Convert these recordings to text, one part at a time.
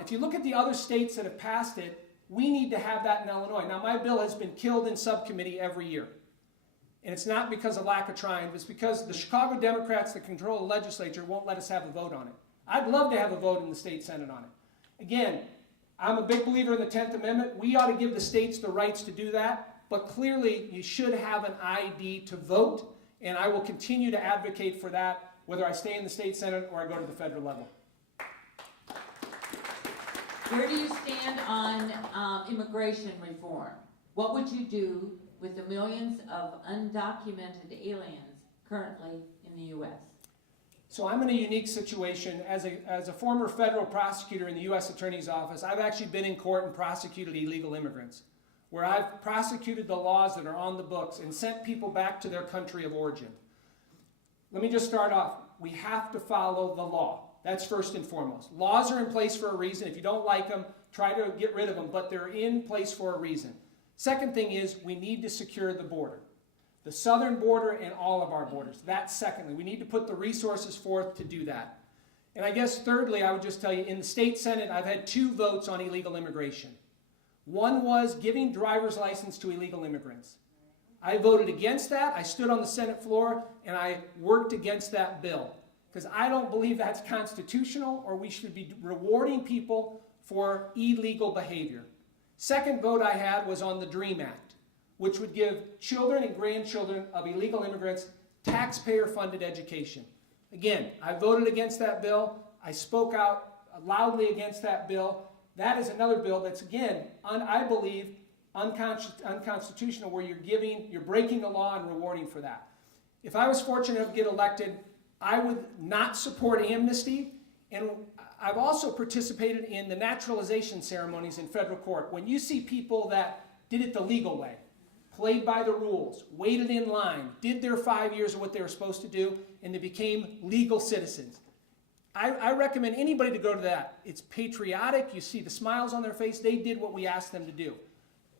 If you look at the other states that have passed it, we need to have that in Illinois. Now, my bill has been killed in subcommittee every year. And it's not because of lack of trying, it's because the Chicago Democrats that control the legislature won't let us have a vote on it. I'd love to have a vote in the state Senate on it. Again, I'm a big believer in the 10th Amendment. We ought to give the states the rights to do that, but clearly you should have an ID to vote, and I will continue to advocate for that, whether I stay in the state Senate or I go to the federal level. Where do you stand on immigration reform? What would you do with the millions of undocumented aliens currently in the U.S.? So I'm in a unique situation. As a former federal prosecutor in the U.S. Attorney's Office, I've actually been in court and prosecuted illegal immigrants, where I've prosecuted the laws that are on the books and sent people back to their country of origin. Let me just start off. We have to follow the law. That's first and foremost. Laws are in place for a reason. If you don't like them, try to get rid of them, but they're in place for a reason. Second thing is we need to secure the border. The southern border and all of our borders. That's secondly. We need to put the resources forth to do that. And I guess thirdly, I would just tell you, in the state Senate, I've had 2 votes on illegal immigration. One was giving driver's license to illegal immigrants. I voted against that. I stood on the Senate floor and I worked against that bill, because I don't believe that's constitutional, or we should be rewarding people for illegal behavior. Second vote I had was on the DREAM Act, which would give children and grandchildren of illegal immigrants taxpayer-funded education. Again, I voted against that bill. I spoke out loudly against that bill. That is another bill that's, again, I believe, unconstitutional, where you're breaking the law and rewarding for that. If I was fortunate enough to get elected, I would not support amnesty, and I've also participated in the naturalization ceremonies in federal court. When you see people that did it the legal way, played by the rules, waited in line, did their 5 years of what they were supposed to do, and they became legal citizens, I recommend anybody to go to that. It's patriotic. You see the smiles on their face. They did what we asked them to do.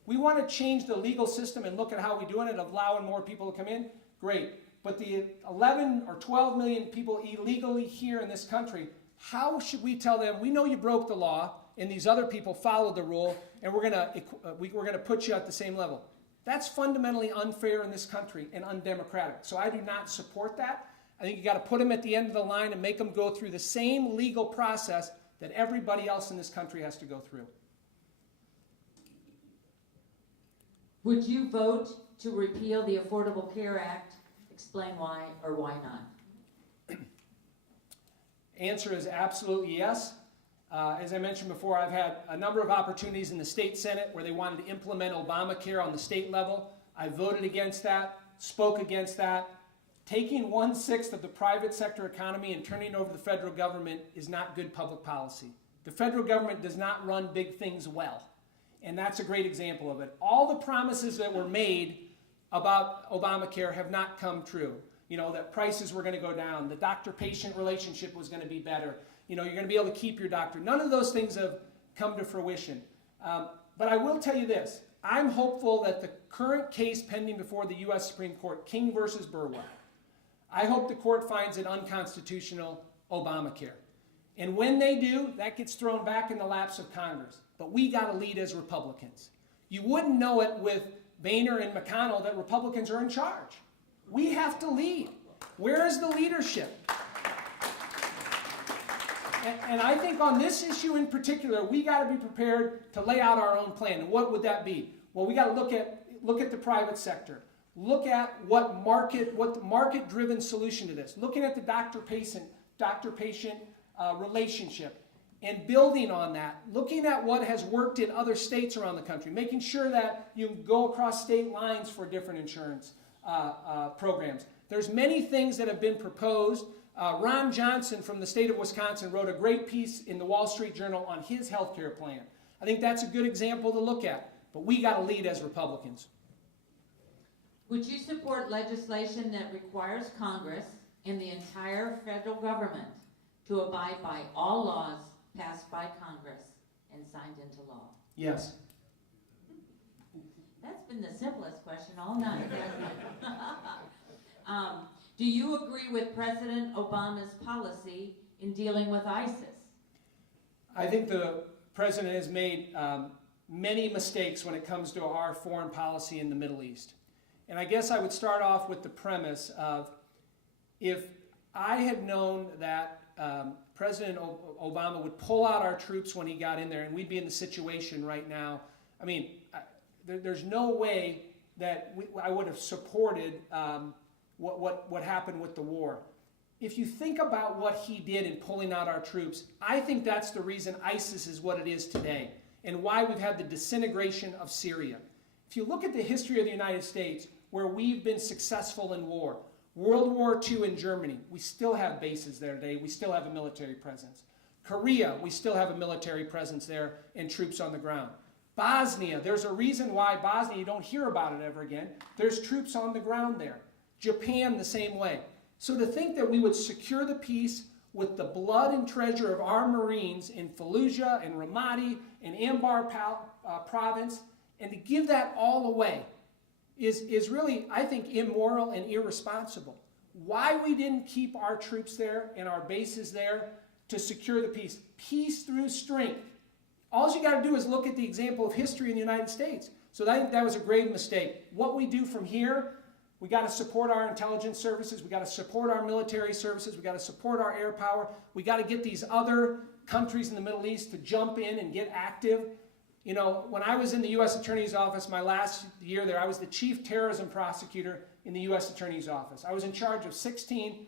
We want to change the legal system and look at how we're doing it, allowing more people to come in. Great. But the 11 or 12 million people illegally here in this country, how should we tell them, we know you broke the law and these other people followed the rule, and we're going to put you at the same level? That's fundamentally unfair in this country and undemocratic. So I do not support that. I think you got to put them at the end of the line and make them go through the same legal process that everybody else in this country has to go through. Would you vote to repeal the Affordable Care Act? Explain why or why not. Answer is absolutely yes. As I mentioned before, I've had a number of opportunities in the state Senate where they wanted to implement Obamacare on the state level. I voted against that, spoke against that. Taking 1/6 of the private sector economy and turning it over to the federal government is not good public policy. The federal government does not run big things well, and that's a great example of it. All the promises that were made about Obamacare have not come true. You know, that prices were going to go down, the doctor-patient relationship was going to be better, you know, you're going to be able to keep your doctor. None of those things have come to fruition. But I will tell you this, I'm hopeful that the current case pending before the U.S. Supreme Court, King versus Burwell, I hope the court finds it unconstitutional Obamacare. And when they do, that gets thrown back in the laps of Congress. But we got to lead as Republicans. You wouldn't know it with Boehner and McConnell that Republicans are in charge. We have to lead. Where is the leadership? And I think on this issue in particular, we got to be prepared to lay out our own plan. And what would that be? Well, we got to look at the private sector. Look at what the market-driven solution to this. Looking at the doctor-patient relationship and building on that. Looking at what has worked in other states around the country. Making sure that you can go across state lines for different insurance programs. There's many things that have been proposed. Ron Johnson from the state of Wisconsin wrote a great piece in the Wall Street Journal on his health care plan. I think that's a good example to look at. But we got to lead as Republicans. Would you support legislation that requires Congress and the entire federal government to abide by all laws passed by Congress and signed into law? Yes. That's been the simplest question all night, hasn't it? Do you agree with President Obama's policy in dealing with ISIS? I think the president has made many mistakes when it comes to our foreign policy in the Middle East. And I guess I would start off with the premise of, if I had known that President Obama would pull out our troops when he got in there, and we'd be in the situation right now, I mean, there's no way that I would have supported what happened with the war. If you think about what he did in pulling out our troops, I think that's the reason ISIS is what it is today, and why we've had the disintegration of Syria. If you look at the history of the United States, where we've been successful in war, World War II in Germany, we still have bases there today. We still have a military presence. Korea, we still have a military presence there and troops on the ground. Bosnia, there's a reason why Bosnia, you don't hear about it ever again. There's troops on the ground there. Japan, the same way. So to think that we would secure the peace with the blood and treasure of our Marines in Fallujah and Ramadi and Anbar province, and to give that all away is really, I think, immoral and irresponsible. Why we didn't keep our troops there and our bases there to secure the peace. Peace through strength. All you got to do is look at the example of history in the United States. So I think that was a grave mistake. What we do from here, we got to support our intelligence services. We got to support our military services. We got to support our air power. We got to get these other countries in the Middle East to jump in and get active. You know, when I was in the U.S. Attorney's Office my last year there, I was the chief terrorism prosecutor in the U.S. Attorney's Office. I was in charge of 16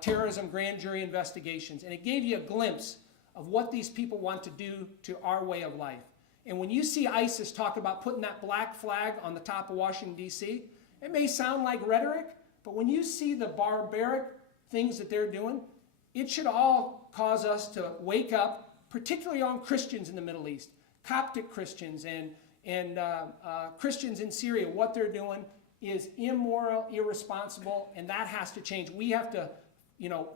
terrorism grand jury investigations, and it gave you a glimpse of what these people want to do to our way of life. And when you see ISIS talk about putting that black flag on the top of Washington, D.C., it may sound like rhetoric, but when you see the barbaric things that they're doing, it should all cause us to wake up, particularly on Christians in the Middle East. Coptic Christians and Christians in Syria, what they're doing is immoral, irresponsible, and that has to change. We have to,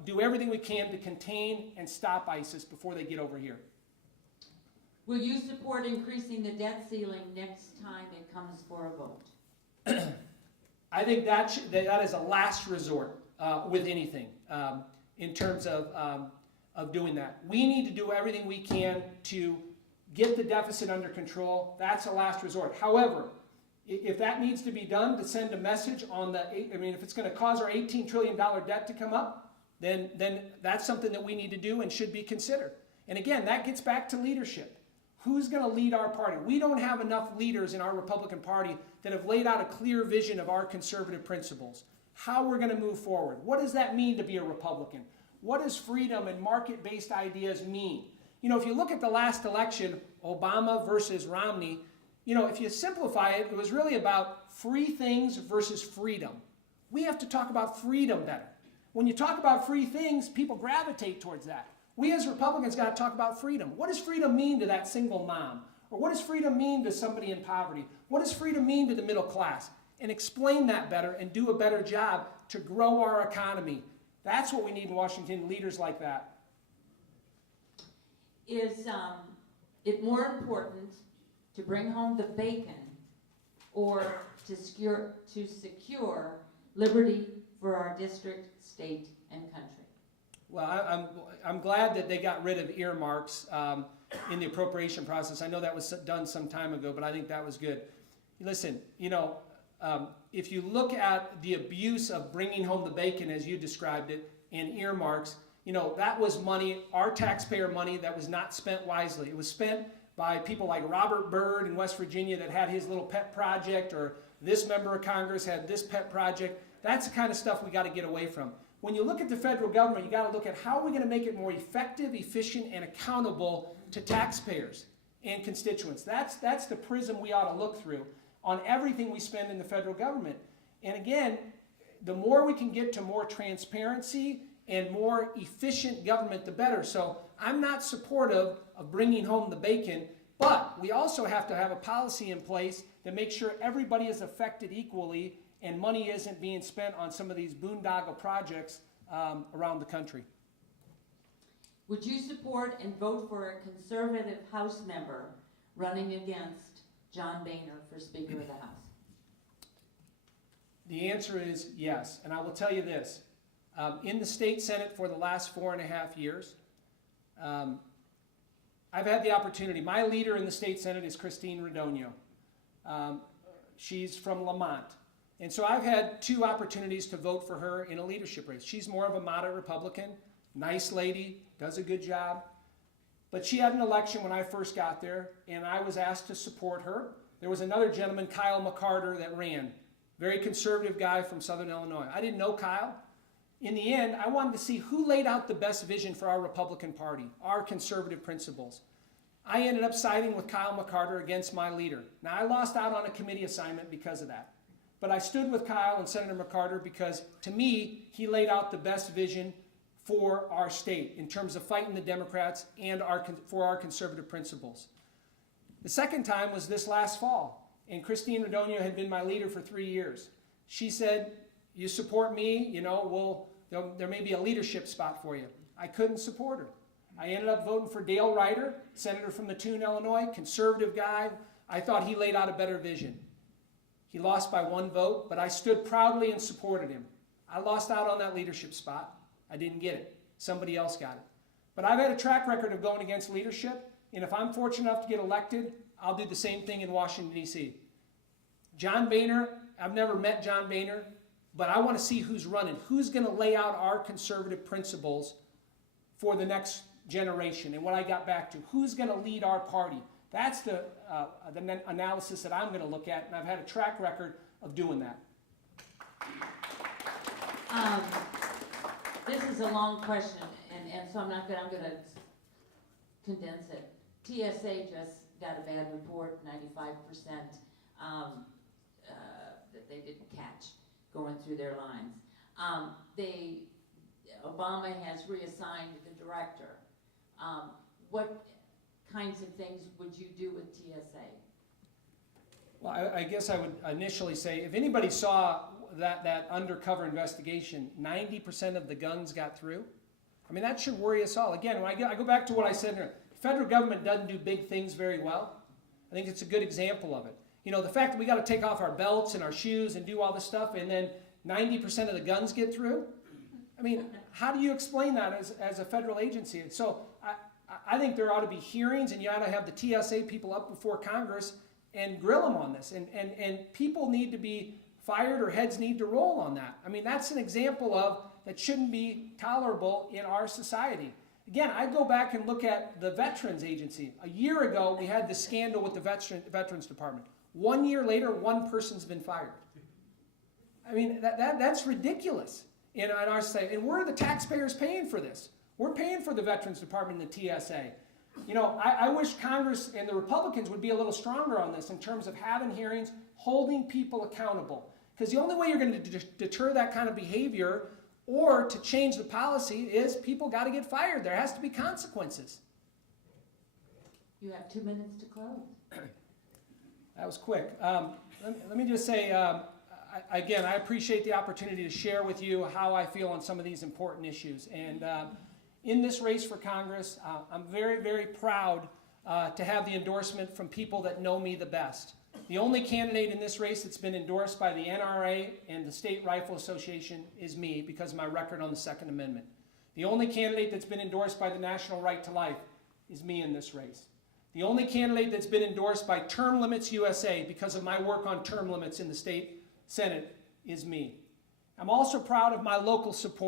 do everything we can to contain and stop ISIS before they get over here. Will you support increasing the debt ceiling next time it comes for a vote? I think that is a last resort with anything in terms of doing that. We need to do everything we can to get the deficit under control. That's a last resort. However, if that needs to be done to send a message on if it's going to cause our $18 trillion debt to come up, then that's something that we need to do and should be considered. And again, that gets back to leadership. Who's going to lead our party? We don't have enough leaders in our Republican Party that have laid out a clear vision of our conservative principles, how we're going to move forward. What does that mean to be a Republican? What does freedom and market-based ideas mean? If you look at the last election, Obama versus Romney, if you simplify it, it was really about free things versus freedom. We have to talk about freedom better. When you talk about free things, people gravitate towards that. We as Republicans got to talk about freedom. What does freedom mean to that single mom? Or what does freedom mean to somebody in poverty? What does freedom mean to the middle class? And explain that better and do a better job to grow our economy. That's what we need in Washington, leaders like that. Is it more important to bring home the bacon or to secure liberty for our district, state, and country? Well, I'm glad that they got rid of earmarks in the appropriation process. I know that was done some time ago, but I think that was good. Listen, if you look at the abuse of bringing home the bacon, as you described it, and earmarks, that was money, our taxpayer money, that was not spent wisely. It was spent by people like Robert Byrd in West Virginia that had his little pet project, or this member of Congress had this pet project. That's the kind of stuff we got to get away from. When you look at the federal government, you got to look at how are we going to make it more effective, efficient, and accountable to taxpayers and constituents. That's the prism we ought to look through on everything we spend in the federal government. And again, the more we can get to more transparency and more efficient government, the better. So I'm not supportive of bringing home the bacon, but we also have to have a policy in place that makes sure everybody is affected equally and money isn't being spent on some of these boondoggle projects around the country. Would you support and vote for a conservative House member running against John Boehner for Speaker of the House? The answer is yes, and I will tell you this. In the state Senate for the last 4.5 years, I've had the opportunity. My leader in the state Senate is Christine Radogno. She's from Lamont. And so I've had 2 opportunities to vote for her in a leadership race. She's more of a moderate Republican, nice lady, does a good job. But she had an election when I first got there, and I was asked to support her. There was another gentleman, Kyle McCarter, that ran. Very conservative guy from Southern Illinois. I didn't know Kyle. In the end, I wanted to see who laid out the best vision for our Republican Party, our conservative principles. I ended up siding with Kyle McCarter against my leader. Now, I lost out on a committee assignment because of that. But I stood with Kyle and Senator McCarter because, to me, he laid out the best vision for our state in terms of fighting the Democrats and for our conservative principles. The second time was this last fall, and Christine Radogno had been my leader for 3 years. She said, you support me, you know, there may be a leadership spot for you. I couldn't support her. I ended up voting for Dale Ryder, senator from Mattoon, Illinois, conservative guy. I thought he laid out a better vision. He lost by 1 vote, but I stood proudly and supported him. I lost out on that leadership spot. I didn't get it. Somebody else got it. But I've had a track record of going against leadership, and if I'm fortunate enough to get elected, I'll do the same thing in Washington, D.C. John Boehner, I've never met John Boehner, but I want to see who's running. Who's going to lay out our conservative principles for the next generation? And what I got back to, who's going to lead our party? That's the analysis that I'm going to look at, and I've had a track record of doing that. This is a long question, and so I'm going to condense it. TSA just got a bad report, 95% that they didn't catch going through their lines. Obama has reassigned the director. What kinds of things would you do with TSA? Well, I guess I would initially say, if anybody saw that undercover investigation, 90% of the guns got through. I mean, that should worry us all. Again, when I go back to what I said earlier, the federal government doesn't do big things very well. I think it's a good example of it. You know, the fact that we got to take off our belts and our shoes and do all this stuff, and then 90% of the guns get through. I mean, how do you explain that as a federal agency? And so I think there ought to be hearings, and you ought to have the TSA people up before Congress and grill them on this. And people need to be fired, or heads need to roll on that. I mean, that's an example of that shouldn't be tolerable in our society. Again, I go back and look at the Veterans Agency. A year ago, we had the scandal with the Veterans Department. 1 year later, 1 person's been fired. I mean, that's ridiculous in our society. And we're the taxpayers paying for this. We're paying for the Veterans Department and the TSA. You know, I wish Congress and the Republicans would be a little stronger on this in terms of having hearings, holding people accountable. Because the only way you're going to deter that kind of behavior or to change the policy is people got to get fired. There has to be consequences. You have 2 minutes to close. That was quick. Let me just say, again, I appreciate the opportunity to share with you how I feel on some of these important issues. And in this race for Congress, I'm very, very proud to have the endorsement from people that know me the best. The only candidate in this race that's been endorsed by the NRA and the State Rifle Association is me, because of my record on the Second Amendment. The only candidate that's been endorsed by the National Right to Life is me in this race. The only candidate that's been endorsed by Term Limits USA, because of my work on term limits in the state Senate, is me. I'm also proud of my local support.